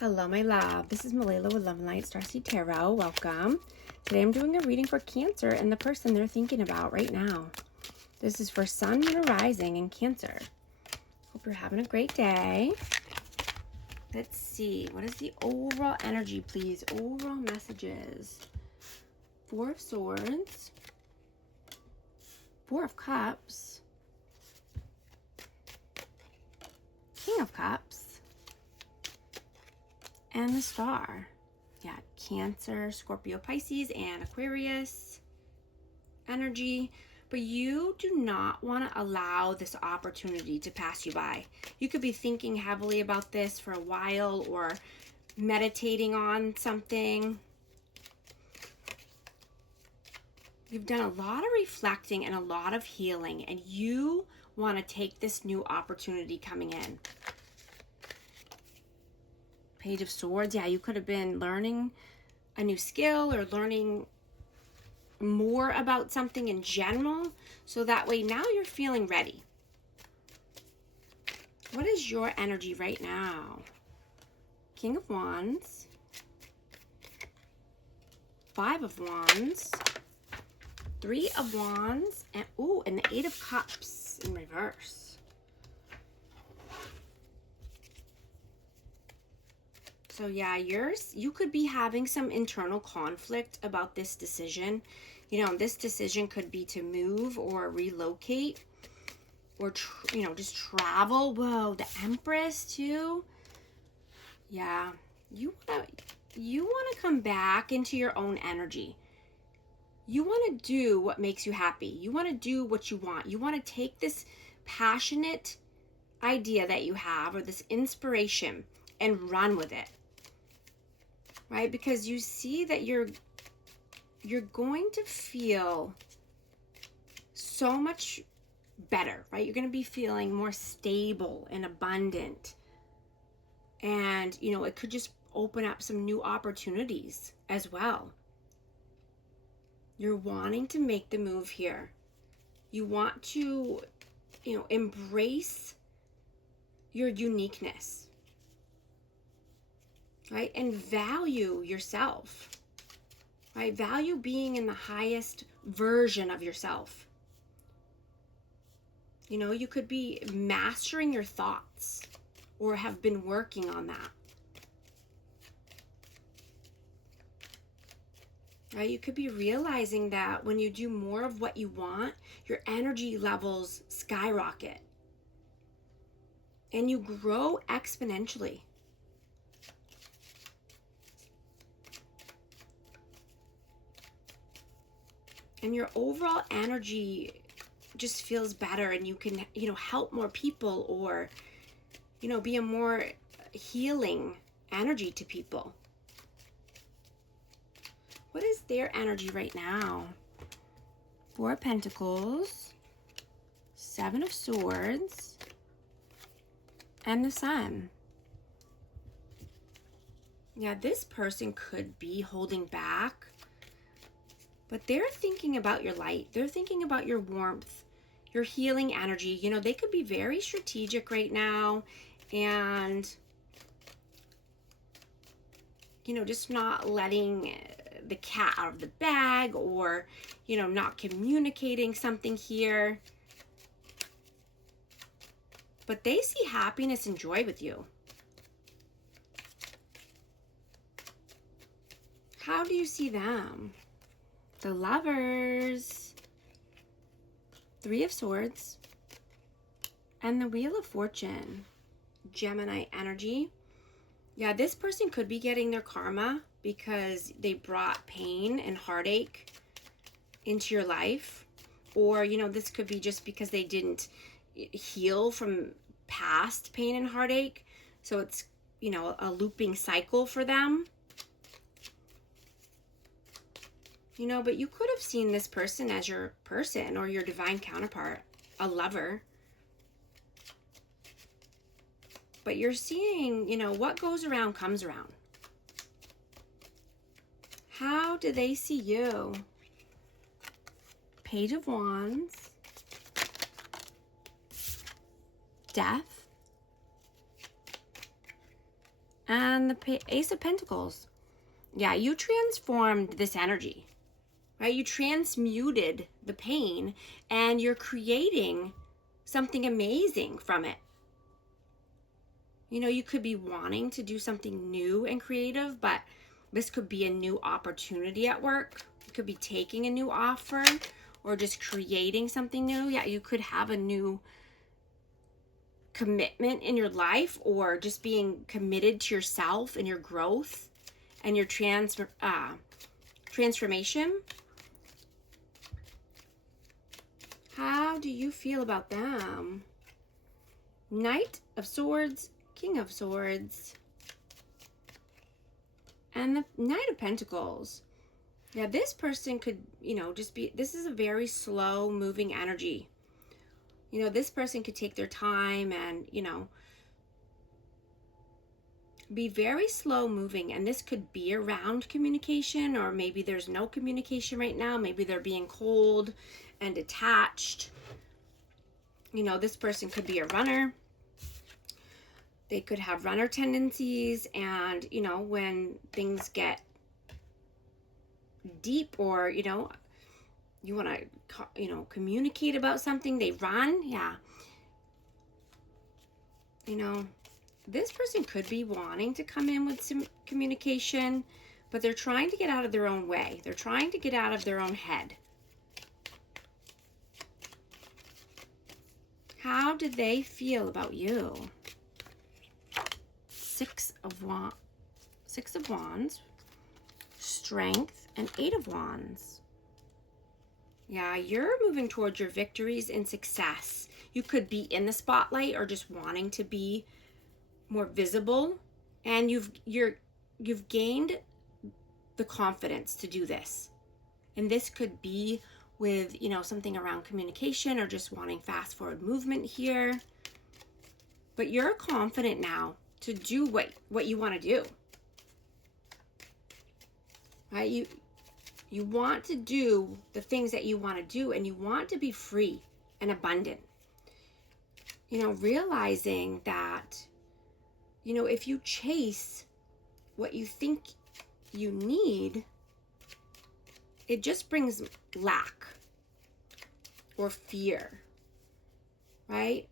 Hello, my love. This is Malala with Love and Light Starseed Tarot. Welcome. Today I'm doing a reading for Cancer and the person they're thinking about right now. This is for Sun, Moon, Rising in Cancer. Hope you're having a great day. Let's see. What is the overall energy, please? Overall messages. Four of Swords. Four of Cups. King of Cups. And the Star. Yeah, Cancer, Scorpio, Pisces, and Aquarius energy. But you do not want to allow this opportunity to pass you by. You could be thinking heavily about this for a while or meditating on something. You've done a lot of reflecting and a lot of healing, and you want to take this new opportunity coming in. Page of Swords. Yeah, you could have been learning a new skill or learning more about something in general. So that way now you're feeling ready. What is your energy right now? King of Wands. Five of Wands. Three of Wands. And and the Eight of Cups in reverse. So yeah, you could be having some internal conflict about this decision. You know, this decision could be to move or relocate or, just travel. Whoa, the Empress too. Yeah, you want to come back into your own energy. You want to do what makes you happy. You want to do what you want. You want to take this passionate idea that you have or this inspiration and run with it. Right? Because you see that you're going to feel so much better, right? You're going to be feeling more stable and abundant. And, it could just open up some new opportunities as well. You're wanting to make the move here. You want to, embrace your uniqueness. Right? And value yourself. Right? Value being in the highest version of yourself. You could be mastering your thoughts or have been working on that. Right? You could be realizing that when you do more of what you want, your energy levels skyrocket. And you grow exponentially. And your overall energy just feels better, and you can, help more people or, be a more healing energy to people. What is their energy right now? Four of Pentacles, Seven of Swords, and the Sun. Yeah, this person could be holding back. But they're thinking about your light. They're thinking about your warmth, your healing energy. They could be very strategic right now and, just not letting the cat out of the bag or, not communicating something here. But they see happiness and joy with you. How do you see them? The Lovers, Three of Swords, and the Wheel of Fortune, Gemini energy. Yeah, this person could be getting their karma because they brought pain and heartache into your life. Or, this could be just because they didn't heal from past pain and heartache. So it's, a looping cycle for them. But you could have seen this person as your person or your divine counterpart, a lover. But you're seeing, what goes around comes around. How do they see you? Page of Wands, Death, And the Ace of Pentacles. Yeah, you transformed this energy, right? You transmuted the pain and you're creating something amazing from it. You know, you could be wanting to do something new and creative, but this could be a new opportunity at work. You could be taking a new offer or just creating something new. Yeah, you could have a new commitment in your life, or just being committed to yourself and your growth and your transformation. How do you feel about them? Knight of Swords, King of Swords, and the Knight of Pentacles. Yeah, this person could, you know, just be, this is a very slow moving energy. You know, this person could take their time and, you know, be very slow moving. And this could be around communication, or maybe there's no communication right now. Maybe they're being cold and detached. You know, this person could be a runner. They could have runner tendencies, and, you know, when things get deep, or, you know, you want to, you know, communicate about something, they run. Yeah. You know, this person could be wanting to come in with some communication, but they're trying to get out of their own way. They're trying to get out of their own head. How do they feel about you? Six of Wands, Strength, and Eight of Wands. Yeah, you're moving towards your victories and success. You could be in the spotlight or just wanting to be more visible, and you've gained the confidence to do this. And this could be with, you know, something around communication or just wanting fast forward movement here. But you're confident now to do what you want to do. Right? You want to do the things that you want to do, and you want to be free and abundant. You know, realizing that, you know, if you chase what you think you need, it just brings lack or fear, right?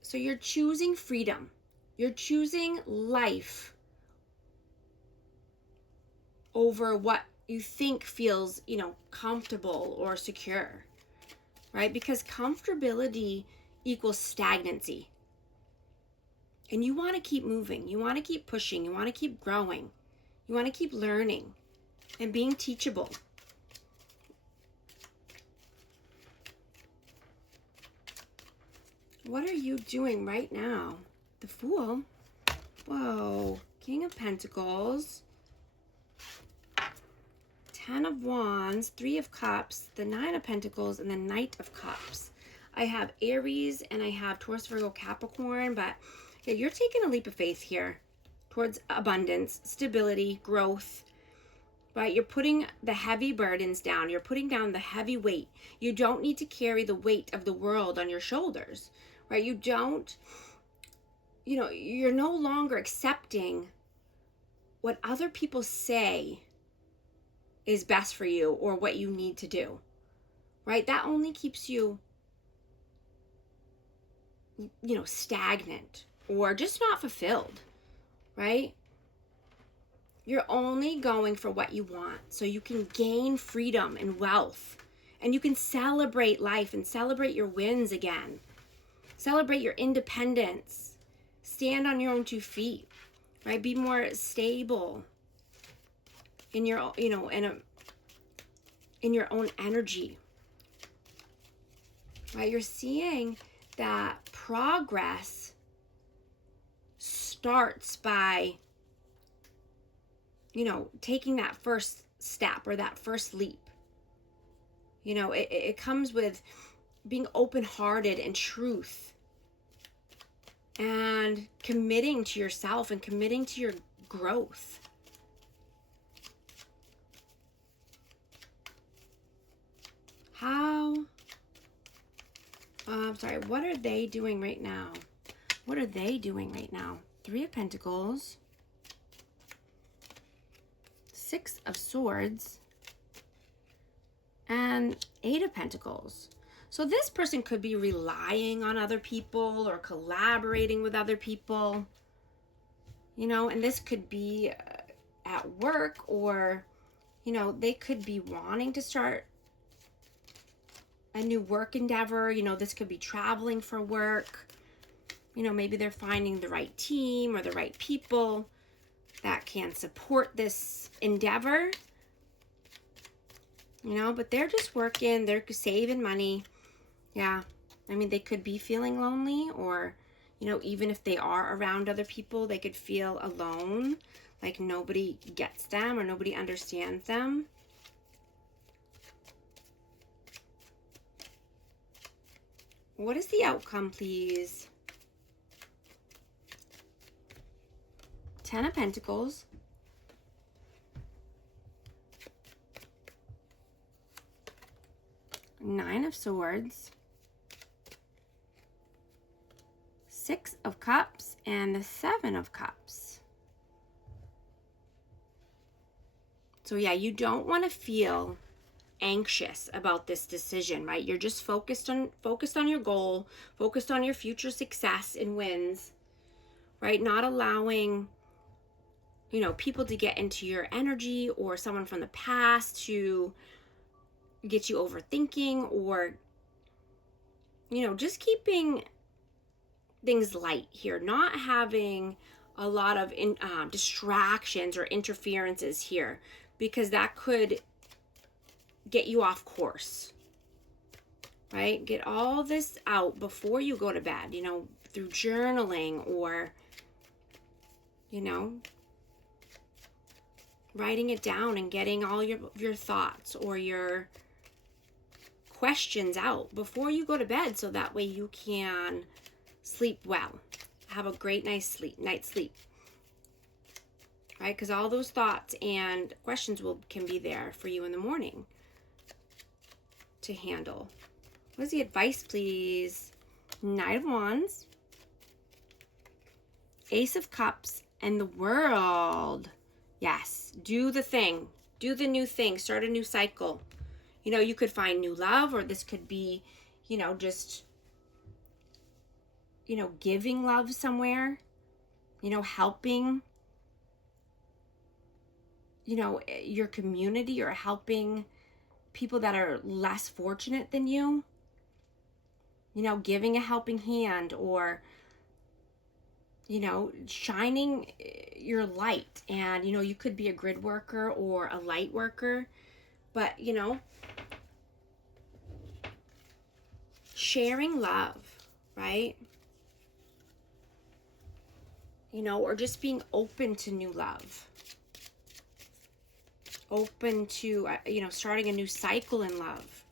So you're choosing freedom. You're choosing life over what you think feels, you know, comfortable or secure, right? Because comfortability equals stagnancy. And you want to keep moving. You want to keep pushing. You want to keep growing. You want to keep learning and being teachable. What are you doing right now? The Fool. Whoa. King of Pentacles. Ten of Wands. Three of Cups. The Nine of Pentacles. And the Knight of Cups. I have Aries and I have Taurus, Virgo, Capricorn. But yeah, you're taking a leap of faith here towards abundance, stability, growth. Right? You're putting the heavy burdens down. You're putting down the heavy weight. You don't need to carry the weight of the world on your shoulders. Right? You don't, you know, you're no longer accepting what other people say is best for you or what you need to do. Right? That only keeps you, you know, stagnant or just not fulfilled. Right? You're only going for what you want, so you can gain freedom and wealth, and you can celebrate life and celebrate your wins again. Celebrate your independence. Stand on your own 2 feet, right? Be more stable in your, you know, in your own energy. Right? You're seeing that progress starts by, you know, taking that first step or that first leap. You know, it comes with being open-hearted and truth and committing to yourself and committing to your growth. What are they doing right now? What are they doing right now? Three of Pentacles, Six of Swords, and Eight of Pentacles. So this person could be relying on other people or collaborating with other people, you know, and this could be at work, or, you know, they could be wanting to start a new work endeavor. You know, this could be traveling for work. You know, maybe they're finding the right team or the right people that can support this endeavor. You know, but they're just working, they're saving money. Yeah, I mean, they could be feeling lonely, or, you know, even if they are around other people, they could feel alone, like nobody gets them or nobody understands them. What is the outcome, please? Ten of Pentacles. Nine of Swords. Six of Cups and the Seven of Cups. So yeah, you don't want to feel anxious about this decision, right? You're just focused on your goal, focused on your future success and wins, right? Not allowing, you know, people to get into your energy, or someone from the past to get you overthinking, or, you know, just keeping things light here, not having a lot of distractions or interferences here, because that could get you off course, right? Get all this out before you go to bed, you know, through journaling, or, you know, writing it down and getting all your thoughts or your questions out before you go to bed, so that way you can sleep well, have a great night's sleep, right? Because all those thoughts and questions can be there for you in the morning to handle. What is the advice, please? Knight of Wands, Ace of Cups, and the World. Yes, do the thing, do the new thing, start a new cycle. You know, you could find new love, or this could be, you know, just, you know, giving love somewhere, you know, helping, you know, your community, or helping people that are less fortunate than you, you know, giving a helping hand, or, you know, shining your light. And, you know, you could be a grid worker or a light worker, but, you know, sharing love, right? You know, or just being open to new love, open to, you know, starting a new cycle in love.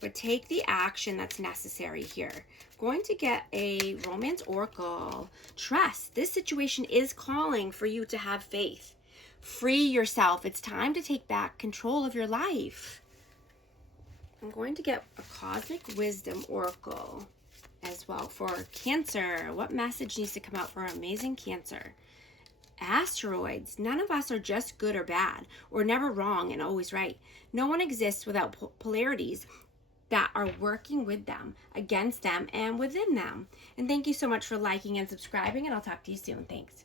But take the action that's necessary here. Going to get a romance oracle. Trust. This situation is calling for you to have faith. Free yourself. It's time to take back control of your life. I'm going to get a cosmic wisdom oracle as well for Cancer. What message needs to come out for amazing Cancer? Asteroids. None of us are just good or bad, or never wrong and always right. No one exists without polarities that are working with them, against them, and within them. And thank you so much for liking and subscribing, and I'll talk to you soon. Thanks.